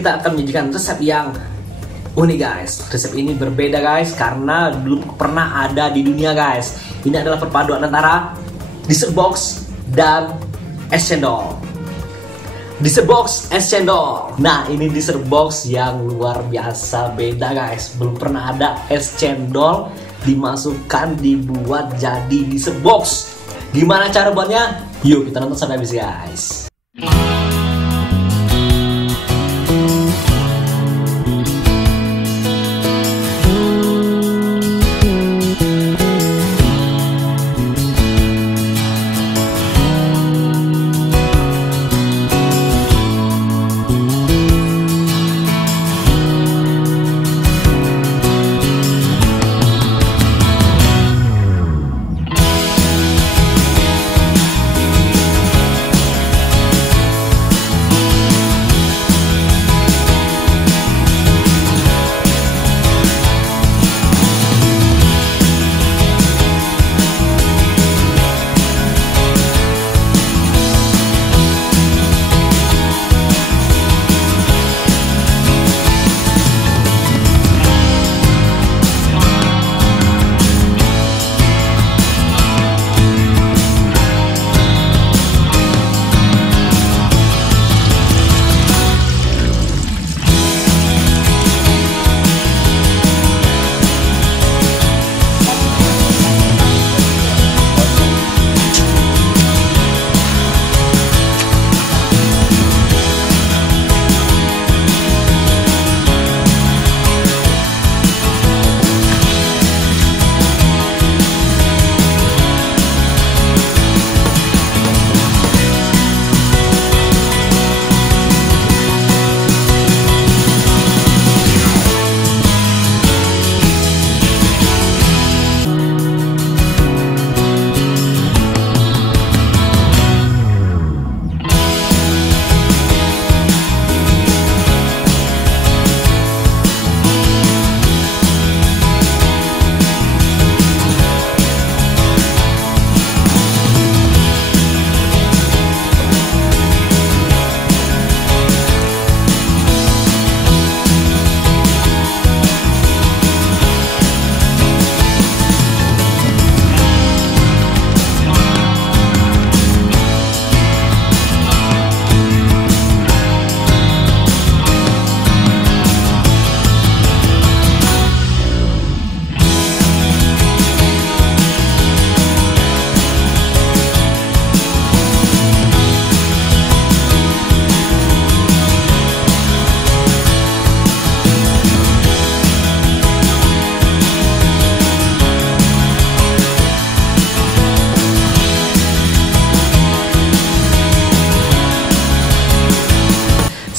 kita akan menyajikan resep yang unik guys. Resep ini berbeda guys karena belum pernah ada di dunia guys. Ini adalah perpaduan antara dessert box dan es cendol. Dessert box es cendol. Nah, ini dessert box yang luar biasa beda guys. Belum pernah ada es cendol dimasukkan dibuat jadi dessert box. Gimana cara buatnya? Yuk kita nonton sampai habis guys.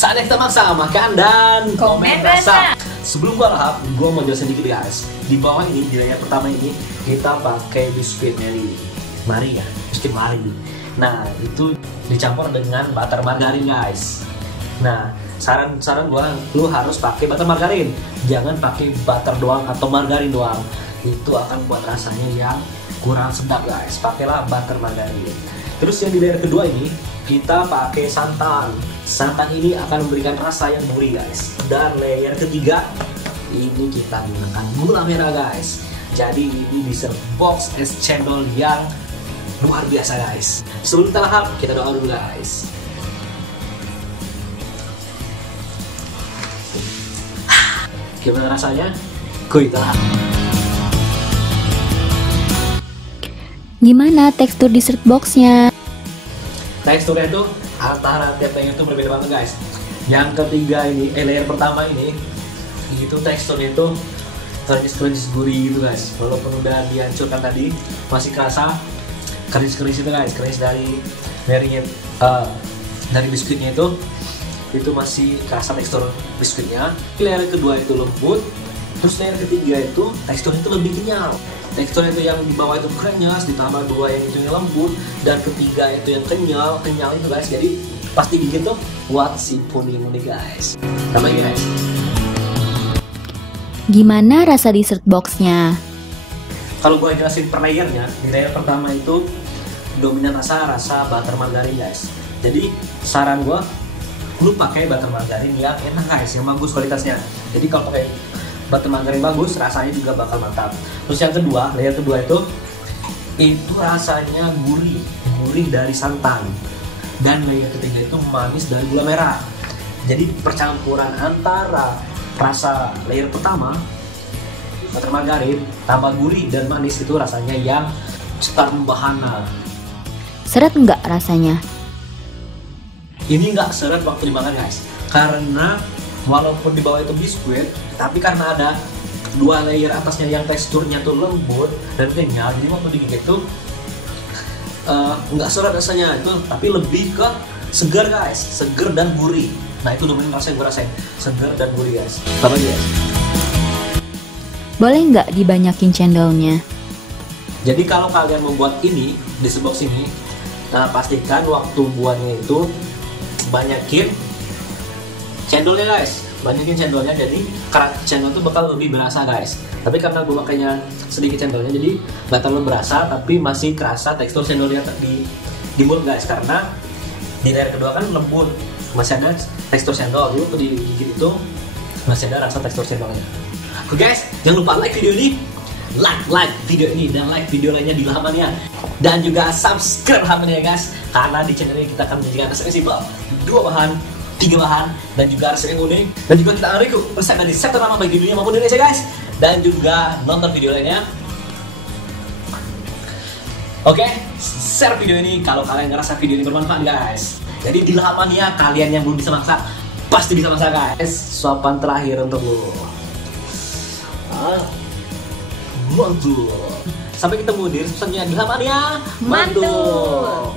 Saatnya kita masak, makan dan komen rasa. Sebelum gua lahap, gua mau jelasin dikit guys. Di bawah ini, di layer pertama ini, kita pakai biskuit Marie ya, biskuit Marie. Nah, itu dicampur dengan butter margarin guys. Nah, saran gua, lu harus pakai butter margarin. Jangan pakai butter doang atau margarin doang. Itu akan buat rasanya yang kurang sedap guys. Pakailah butter margarin. Terus yang di layer kedua ini, kita pakai santan. Santan ini akan memberikan rasa yang gurih guys. Dan layer ketiga, ini kita gunakan gula merah guys. Jadi ini dessert box es cendol yang luar biasa guys. Sebelum kita lahap, kita doa dulu guys. Gimana rasanya? Kita lahap. Gimana tekstur dessert boxnya? Teksturnya itu antara tiap layer itu berbeda banget guys. Yang ketiga ini, layer pertama ini, itu teksturnya itu crunch gurih gitu guys. Walaupun udah dihancurkan tadi, masih kerasa crunch itu guys. Crunch dari biskuitnya itu masih kerasa tekstur biskuitnya. Layer kedua itu lembut, terus layer ketiga itu teksturnya itu lebih kenyal. Tekstur itu yang di bawah itu krenyes, ditambah dua yang itu yang lembut, dan ketiga itu yang kenyal itu guys. Jadi pasti bikin tuh buat si puding ini guys. Tambah lagi guys. Gimana rasa dessert boxnya? Kalau gue jelasin per layernya, di layer pertama itu dominan rasa butter margarin guys. Jadi saran gue, lu pakai butter margarin yang enak guys, yang bagus kualitasnya. Jadi kalau pakai butter margarin bagus, rasanya juga bakal mantap. Terus yang kedua, layer kedua itu rasanya gurih dari santan. Dan layer ketiga itu manis dari gula merah. Jadi percampuran antara rasa layer pertama butter margarin tambah gurih dan manis itu rasanya yang cetar membahana. Seret nggak rasanya? Ini nggak seret waktu dimakan guys, karena walaupun di bawah itu biskuit, tapi karena ada dua layer atasnya yang teksturnya tuh lembut dan kenyal, jadi waktu digigit tuh nggak seret rasanya itu, tapi lebih ke segar guys, segar dan gurih. Nah itu dominan rasa yang gue rasain, segar dan gurih guys. Apa lagi guys? Boleh nggak dibanyakin cendolnya? Jadi kalau kalian membuat ini di box ini, nah pastikan waktu buatnya itu banyakin cendolnya guys, banyakin cendolnya. Jadi karena cendol itu bakal lebih berasa guys. Tapi karena gue makanya sedikit cendolnya, jadi nggak terlalu berasa, tapi masih kerasa tekstur cendolnya di mulut guys. Karena di layer kedua kan lembut, masih ada tekstur cendol. Jadi waktu digigit itu masih ada rasa tekstur cendolnya. Oke guys, jangan lupa like video ini, like video ini, dan like video lainnya di Lahamania, dan juga subscribe Lahamania guys, karena di channel ini kita akan menyajikan resep simpel, 2 bahan, 3 bahan, dan juga resep yang unik, dan juga kita akan review resep dari sektor nama baik di dunia maupun di Indonesia guys, dan juga nonton video lainnya. Oke, share video ini kalau kalian ngerasa video ini bermanfaat guys. Jadi di Lahamania, kalian yang belum bisa masak pasti bisa masak guys. Suapan terakhir untuk lu. Mantul. Sampai ketemu di resepnya di Lahamania. Mantul.